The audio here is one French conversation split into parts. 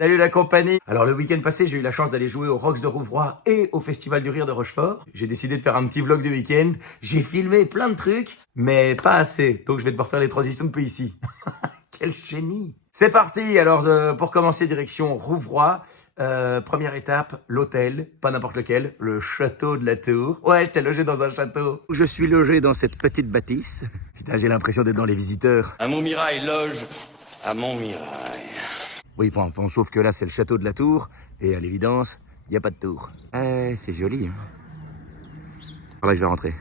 Salut la compagnie. Alors le week-end passé, j'ai eu la chance d'aller jouer au Rocks de Rouvroy et au Festival du Rire de Rochefort. J'ai décidé de faire un petit vlog du week-end. J'ai filmé plein de trucs, mais pas assez. Donc je vais devoir faire les transitions depuis ici. Quel génie. C'est parti. Alors pour commencer, direction Rouvroy. Première étape, l'hôtel, pas n'importe lequel, le château de la Tour. Ouais, j'étais logé dans un château. Je suis logé dans cette petite bâtisse. Putain, j'ai l'impression d'être dans Les Visiteurs. À Montmirail loge à Montmirail. Oui, bon, sauf que là, c'est le château de la Tour, et à l'évidence, il n'y a pas de tour. C'est joli, hein. Ah bah, je vais rentrer.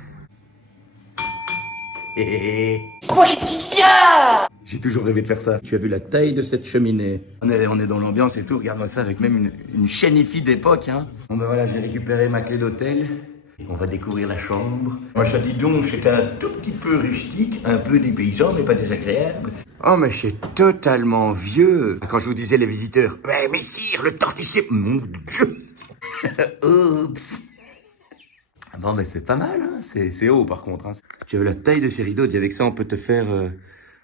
Quoi, qu'est-ce qu'il y a? J'ai toujours rêvé de faire ça. Tu as vu la taille de cette cheminée. On est dans l'ambiance et tout. Regarde-moi ça avec même une chaîne EFI d'époque, hein. Bon ben voilà, j'ai récupéré ma clé d'hôtel. On va découvrir la chambre. Moi, je dis donc, c'est un tout petit peu rustique, un peu dépaysant, mais pas désagréable. Oh, mais c'est totalement vieux. Quand je vous disais Les Visiteurs, ouais, mais sire, le tortillé, mon Dieu. Oups. Bon, mais c'est pas mal, hein. C'est haut, par contre, hein. Tu as la taille de ces rideaux, dis avec ça, on peut te faire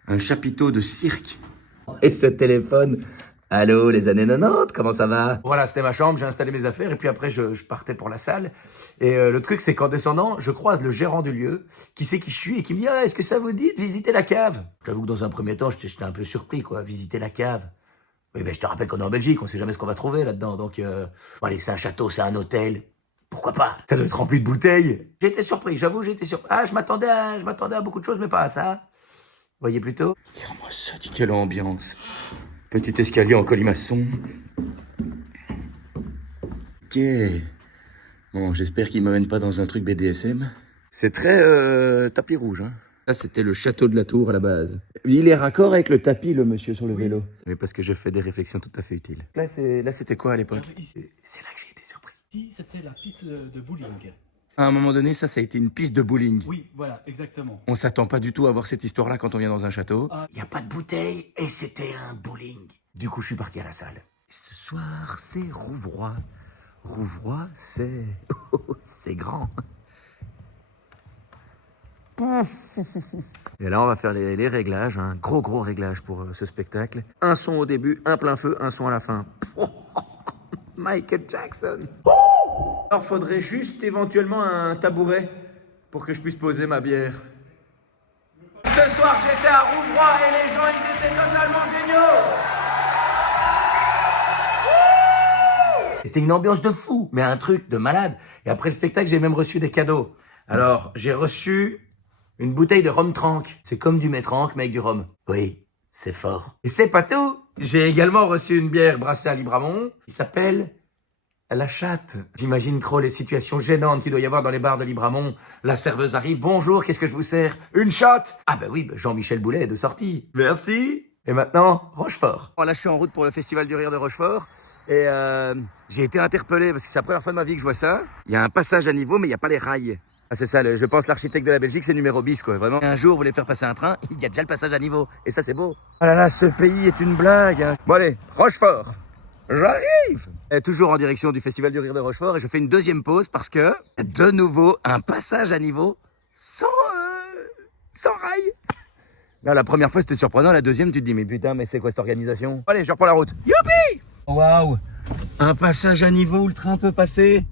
un chapiteau de cirque. Et ce téléphone. Allô, les années 90, comment ça va? Voilà, c'était ma chambre, j'ai installé mes affaires et puis après je partais pour la salle. Et le truc c'est qu'en descendant, je croise le gérant du lieu, qui sait qui je suis et qui me dit « Ah, est-ce que ça vous dit de visiter la cave ?» J'avoue que dans un premier temps, j'étais un peu surpris, quoi, visiter la cave. Oui, ben je te rappelle qu'on est en Belgique, on sait jamais ce qu'on va trouver là-dedans. Donc, bon, allez, c'est un château, c'est un hôtel. Pourquoi pas? Ça doit être rempli de bouteilles. J'ai été surpris, j'avoue, j'ai été surpris. Ah, je m'attendais à beaucoup de choses, mais pas à ça. Vous voyez plutôt? Regarde-moi ça, dis quelle ambiance. Petit escalier en colimaçon. Ok. Bon, j'espère qu'il ne m'amène pas dans un truc BDSM. C'est très tapis rouge, hein. Là, c'était le château de la Tour à la base. Il est raccord avec le tapis, le monsieur sur le vélo. Mais parce que je fais des réflexions tout à fait utiles. Là, c'était quoi à l'époque? C'est là que j'ai été surpris. Ici, c'était la piste de bowling. À un moment donné, ça a été une piste de bowling. Oui, voilà, exactement. On s'attend pas du tout à voir cette histoire-là quand on vient dans un château. Ah. Il n'y a pas de bouteille et c'était un bowling. Du coup, je suis parti à la salle. Ce soir, c'est Rouvroy. Rouvroy, c'est... c'est grand. Et là, on va faire les réglages, un gros réglage pour ce spectacle. Un son au début, un plein feu, un son à la fin. Michael Jackson. Alors, faudrait juste éventuellement un tabouret pour que je puisse poser ma bière. Ce soir, j'étais à Rouvroy et les gens, ils étaient totalement géniaux. C'était une ambiance de fou, mais un truc de malade. Et après le spectacle, j'ai même reçu des cadeaux. Alors, j'ai reçu une bouteille de rhum trank. C'est comme du métrank, mais avec du rhum. Oui, c'est fort. Et c'est pas tout. J'ai également reçu une bière brassée à Libramont qui s'appelle La Chatte. J'imagine trop les situations gênantes qu'il doit y avoir dans les bars de Libramont. La serveuse arrive. Bonjour, qu'est-ce que je vous sers? Une shot? Ah ben oui, Jean-Michel Boulet est de sortie. Merci. Et maintenant, Rochefort. Là, je suis en route pour le Festival du Rire de Rochefort. Et j'ai été interpellé parce que c'est la première fois de ma vie que je vois ça. Il y a un passage à niveau, mais il n'y a pas les rails. Ah, c'est ça, je pense l'architecte de la Belgique, c'est numéro bis, quoi. Vraiment. Un jour, vous voulez faire passer un train, il y a déjà le passage à niveau. Et ça, c'est beau. Oh là là, ce pays est une blague, hein. Bon allez, Rochefort. J'arrive! Et toujours en direction du Festival du Rire de Rochefort et je fais une deuxième pause parce que, de nouveau, un passage à niveau sans rail. Là, la première fois, c'était surprenant. La deuxième, tu te dis, mais putain, mais c'est quoi cette organisation? Allez, je reprends la route. Youpi! Waouh! Un passage à niveau où le train peut passer.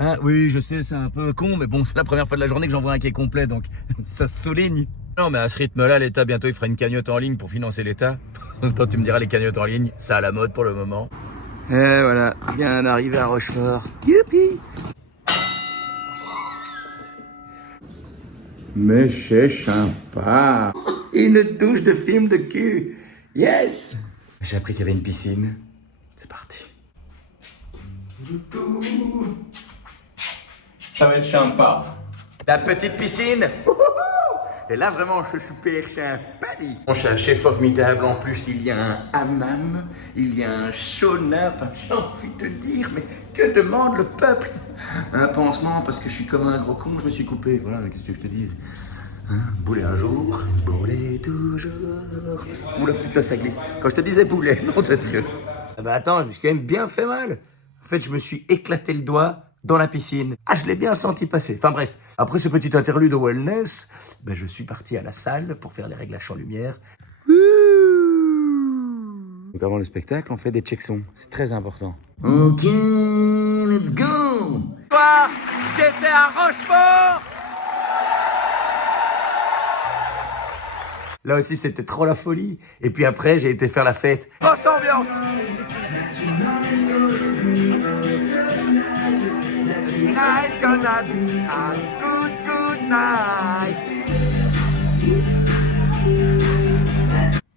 Hein, oui, je sais, c'est un peu con, mais bon, c'est la première fois de la journée que j'en vois un qui est complet, donc ça se souligne. Non, mais à ce rythme-là, l'État, bientôt, il fera une cagnotte en ligne pour financer l'État. Toi, tu me diras, les cagnottes en ligne, c'est à la mode pour le moment. Et voilà, bien arrivé à Rochefort. Youpi! Mais c'est sympa. Une douche de film de cul. Yes! J'ai appris qu'il y avait une piscine. C'est parti. Ça va être sympa. La petite piscine. Et là, vraiment, je suis super sympa. Bon, je suis un chef formidable. En plus, il y a un hammam, il y a un sauna. Enfin, j'ai envie de te dire, mais que demande le peuple? Un pansement, parce que je suis comme un gros con, je me suis coupé. Voilà, qu'est-ce que je te dise? Hein, bouler un jour, bouler toujours. Oula, putain, ça glisse. Quand je te disais bouler, nom de Dieu. Ah bah attends, je me suis quand même bien fait mal. En fait, je me suis éclaté le doigt dans la piscine. Ah, je l'ai bien senti passer. Enfin bref, après ce petit interlude de wellness, ben, je suis parti à la salle pour faire les réglages en lumière. Donc avant le spectacle, on fait des checksons. C'est très important. Ok, let's go. Toi, j'étais à Rochefort. Là aussi, c'était trop la folie. Et puis après, j'ai été faire la fête. Grosse ambiance. Night's gonna be a good, good night.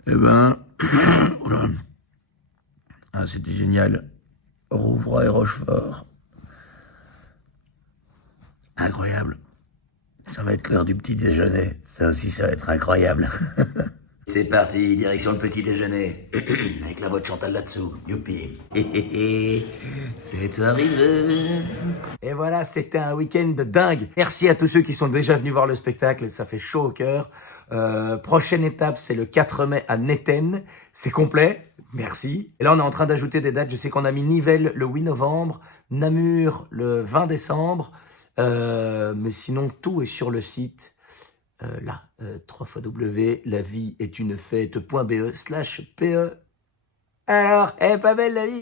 Eh ben, oula. Ah, c'était génial. Rouvroy et Rochefort. Incroyable. Ça va être l'heure du petit déjeuner. Ça aussi, ça va être incroyable. C'est parti, direction le petit déjeuner. Avec la voix de Chantal là-dessous. Youpi. C'est arrivé. Et voilà, c'était un week-end de dingue. Merci à tous ceux qui sont déjà venus voir le spectacle. Ça fait chaud au cœur. Prochaine étape, c'est le 4 mai à Netten. C'est complet. Merci. Et là, on est en train d'ajouter des dates. Je sais qu'on a mis Nivelles le 8 novembre, Namur le 20 décembre. Mais sinon, tout est sur le site. Là, www.lavieestunefête.be/pe. Alors, elle est pas belle la vie?